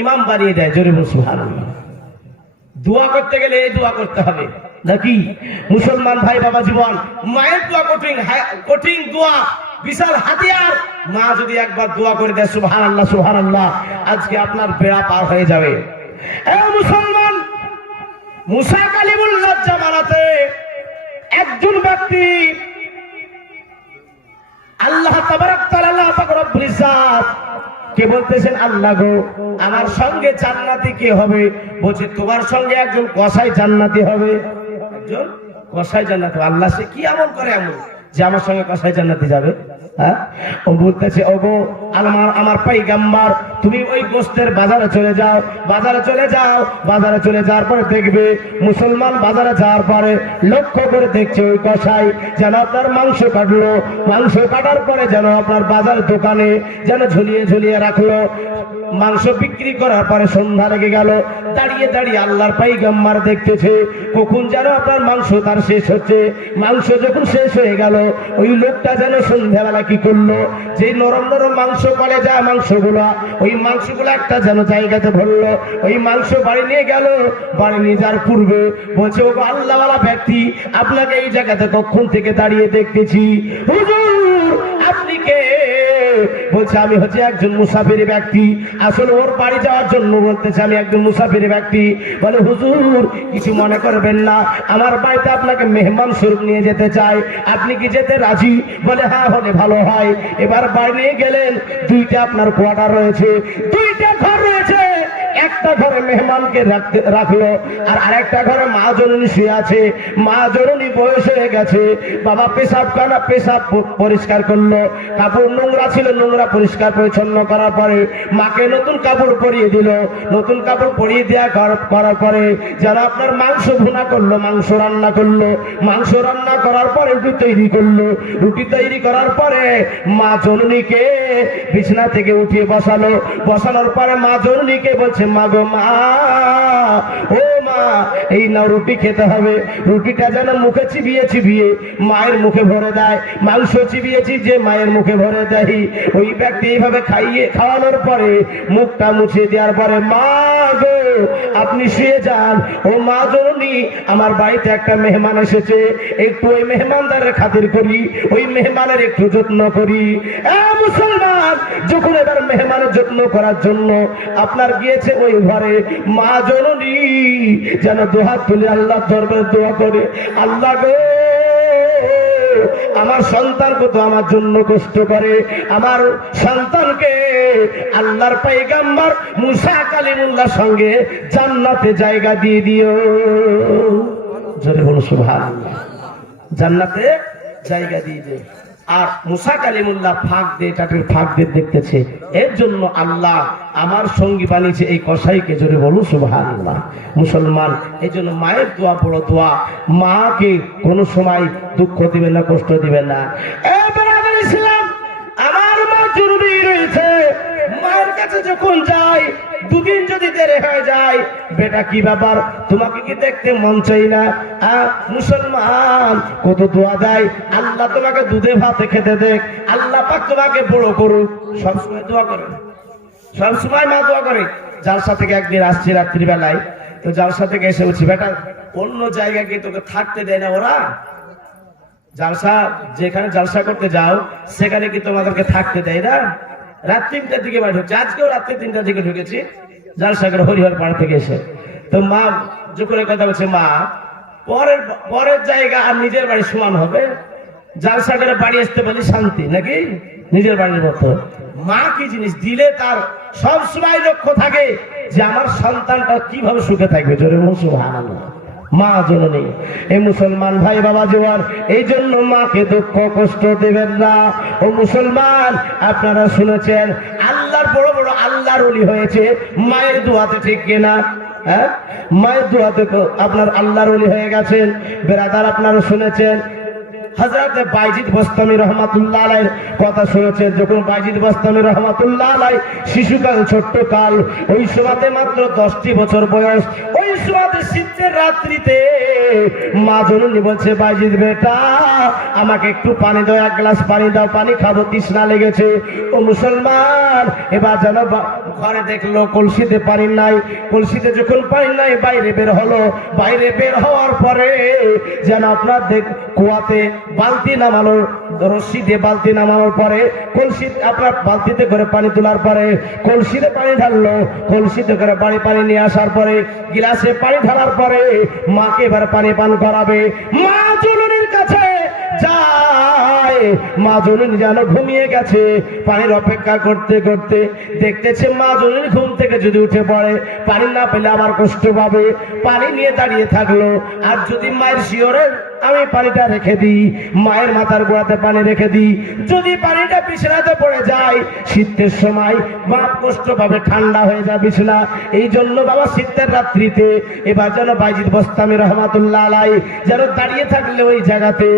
ইমাম বানিয়ে দেয়। জোরে বলুন সুবহানাল্লাহ। দোয়া করতে গেলে এই দোয়া করতে হবে নাকি? মুসলমান ভাই বাবা জীবন, মায়ের দোয়া কঠিন, কঠিন দোয়া, বিশাল হাতিয়ার। মা যদি একবার দোয়া করে দেয় সুবহানাল্লাহ সুবহানাল্লাহ, আজকে আপনার বেড়া পার হয়ে যাবে। এ মুসলমান, মুসা কালিমুল্লাহ জামানাতে একজন ব্যক্তি আল্লাহ তাবারাক তাআলা, আল্লাহ পাক রব্বুল ইজ্জত কে বলতেছেন, আল্লাহ গো আমার সঙ্গে জান্নাতি কে হবে? বলছে তোমার সঙ্গে একজন কসাই জান্নাতি হবে। একজন কসাই জান্নাতি। আল্লাহ সে কি আমল করে এমন যে আমার সঙ্গে কসাই জান্নাতি যাবে? হ্যাঁ, ও বলতেছে ওগো আমার পয়গম্বর, তুমি ওই গোশতের বাজারে চলে যাও, বাজারে চলে যাও, বাজারে চলে যাওয়ার পরে দেখবে মুসলমান বাজারে যাওয়ার পরে লক্ষ্য করে দেখছে ওই কসাই যেন আপনার মাংস কাটলো, মাংস কাটার পরে যেন আপনার বাজার দোকানে যেন ঝুলিয়ে ঝুলিয়ে রাখলো। মাংস বিক্রি করার পরে সন্ধ্যা লেগে গেল, দাঁড়িয়ে দাঁড়িয়ে আল্লাহর পয়গম্বর দেখতেছে কখন যেন আপনার মাংস তার শেষ হচ্ছে। মাংস যখন শেষ হয়ে গেল, ওই লোকটা যেন সন্ধ্যাবেলা কি করলো, যে নরম নরম মাংস বলে যা মাংসগুলা, ওই মাংসগুলো একটা যেন জায়গাতে ভরলো, ওই মাংস বাড়ি নিয়ে গেল। বাড়ি নিয়ে যাওয়ার পূর্বে বলছে ওগো আল্লাহওয়ালা ব্যক্তি, আপনাকে এই জায়গাতে কখন থেকে দাঁড়িয়ে দেখতেছি। হুজুর আপনি কে? বলছে আমি হচ্ছে একজন মুসাফির ব্যক্তি। আসলে ওর বাড়ি যাওয়ার জন্য বলতেছে আমি একজন মুসাফির ব্যক্তি। বলে হুজুর কিছু মনে করবেন না, আমার বাড়িতে আপনাকে মেহমান স্বরূপ নিয়ে যেতে চাই, আপনি কি যেতে রাজি? বলে হ্যাঁ হলে ভালো হয়। এবার বাড়ি নিয়ে গেলেন, দুইটা আপনার কোয়ার্টার রয়েছে, দুইটা ঘর রয়েছে। একটা ঘরে মেহমানকে রাখলো, আর আরেকটা ঘরে মা জননী শুয়ে আছে। মা জননী বয়স হয়ে গেছে, বাবা পেশাব পরিষ্কার করলো, কাপড় নোংরা ছিল, নোংরা পরিষ্কার পরিচ্ছন্ন করার পরে মাকে নতুন কাপড় পরিয়ে দিল। নতুন কাপড় পরিয়ে দেওয়া করার পরে যেন আপনার মাংস ভুনা করলো, মাংস রান্না করলো। মাংস রান্না করার পরে রুটি তৈরি করলো। রুটি তৈরি করার পরে মা জননীকে বিছানা থেকে উঠিয়ে বসালো। বসানোর পরে মা জননীকে বলছে মা গো মা, ও মা এই নাও রুটি খেতে হবে। রুটিটা যেন মুখে চিবিয়ে চিবিয়ে মায়ের মুখে ভরে দেয়, মাংস চিবিয়ে চিবিয়ে মায়ের মুখে ভরে দেয়। ওই ব্যক্তি এইভাবে খাওয়ানোর পরে মুখটা মুছে দেওয়ার পরে মা গো আপনি শুয়ে যান। ও মা জননী আমার বাড়িতে একটা মেহমান এসেছে, একটু ওই মেহমানদারের খাতির করি, ওই মেহমানের একটু যত্ন করি। মুসলমান যখন এবার মেহমানের যত্ন করার জন্য আপনার গিয়েছে ওই ঘরে, মা জননী যেন দুহাত তুলে আল্লাহর দরবারে দোয়া করে, আল্লাহ গো আমার সন্তান কত আমার জন্য কষ্ট করে, আমার সন্তানকে আল্লাহর পয়গম্বর মুসা কালিমুল্লাহর সঙ্গে জান্নাতে জায়গা দিয়ে দিও। জোরে বলো সুবহানাল্লাহ। জান্নাতে জায়গা দিয়ে দিও। আর মুসা কালিমুল্লাহ ফাঁক দিয়ে টাটের ফাঁক দিয়ে দেখতেছে, এর জন্য আল্লাহ আমার সঙ্গী বানিয়েছে এই কসাইকে। জোরে বলুন সুবহানাল্লাহ। মুসলমান এই জন্য মায়ের দোয়া বড় দোয়া, মাকে কোনো সময় দুঃখ দিবেন না, কষ্ট দিবেন না। ইসলাম আমার মা জরুরি রয়েছে। মায়ের কাছে যখন যাই, দুদিন যদি দেরি হয়ে যায়, বেটা কি ব্যাপার তোমাকে কি দেখতে মন চাই না? মুসলমান কত দোয়া দেয়, আল্লাহ তোমাকে দুধে ভাতে খেতে দেখ, আল্লাহ পাক তোমাকে বড় করুক। সবসময় দোয়া করে, সবসময় মা দোয়া করে। জালসা থেকে একদিন আসছি রাত্রিবেলায়, তো জালসা থেকে এসে বলছি বেটা অন্য জায়গায় গিয়ে তোকে থাকতে দেয় না ওরা? জালসা যেখানে জালসা করতে যাও সেখানে কি তোমাদেরকে থাকতে দেয় না? রাত 3টার দিকে বাড়ি ঢুকছে, আজকেও রাত্রে 3টার দিকে ঢুকেছি জালসা করে হরিহর পাড়া থেকে এসে। তো মা যুগের কথা বলছে, মা পরের জায়গা আর নিজের বাড়ি সমান হবে? জালসা করে বাড়ি আসতে বলি শান্তি নাকি নিজের বাড়ির মতো? মা কি জিনিস দিলে তার সব সময় লক্ষ্য থাকে যে আমার সন্তানটা কিভাবে সুখে থাকবে। জোরে সুবহানাল্লাহ। মা জননী এই মুসলমান ভাই বাবা জোয়ার, এই জন্য মাকে দুঃখ কষ্ট দেবেন না। ও মুসলমান আপনারা শুনেছেন আল্লাহর বড় বড় আল্লাহর ওলি হয়েছে মায়ের দোয়াতে, ঠিক কিনা? হ্যাঁ, মায়ের দোয়াতে আপনার আল্লাহর ওলি হয়ে গেছেন। বেরাদার আপনারা শুনেছেন হযরত বাইজিদ বস্তামি রহমাতুল্লাহ আলাইহির কথা শুনেছেন। যখন বাইজিদ বস্তামি রহমাতুল্লাহ আলাইহি শিশুকাল, ছোট্ট কাল, ওই সময়তে মাত্র 10টি বছর বয়স, ওই সময়তে শীতের রাত্রিতে মা জননী বলছে বাইজিদ বেটা আমাকে একটু পানি দাও, এক গ্লাস পানি দাও, পানি খাবো, তৃষ্ণা লেগেছে। ও মুসলমান, এবার যেন ঘরে দেখলো কলসিতে পানি নাই। কলসিতে যখন পানি নাই বাইরে বের হলো। বাইরে বের হওয়ার পরে যেন আপনার কুয়াতে বালতি নামানো, রশ্মি দিয়ে বালতি নামানোর পরে কলসি আপনার বালতিতে করে পানি তোলার পরে কলসিতে পানি ঢাললো। কলসিতে করে পানি নিয়ে আসার পরে গিলাসে পানি ঢালার পরে মাকে এবার পানি পান করাবে। মা জননীর কাছে যায়, মা জননী যেন ঘুমিয়ে গেছে। পানির অপেক্ষা করতে করতে দেখতেছে মা জননী ঘুম থেকে যদি উঠে পড়ে পানি না পেলে আবার কষ্ট পাবে। পানি নিয়ে দাঁড়িয়ে থাকলো। আর যদি মায়ের শিওরে আমি পানিটা রেখে দিই, মায়ের মাথার গোড়াতে পানি রেখে দিই, যদি পানিটা বিছানাতে পড়ে যায় শীতের সময় বাপ কষ্ট পাবে, ঠান্ডা হয়ে যায় বিছানা। এই জন্য বাবা শীতের রাত্রিতে এবার যেন বাইজিদ বোস্তামি রহমাতুল্লাহ আলাইহি যেন দাঁড়িয়ে থাকলে ওই জায়গাতে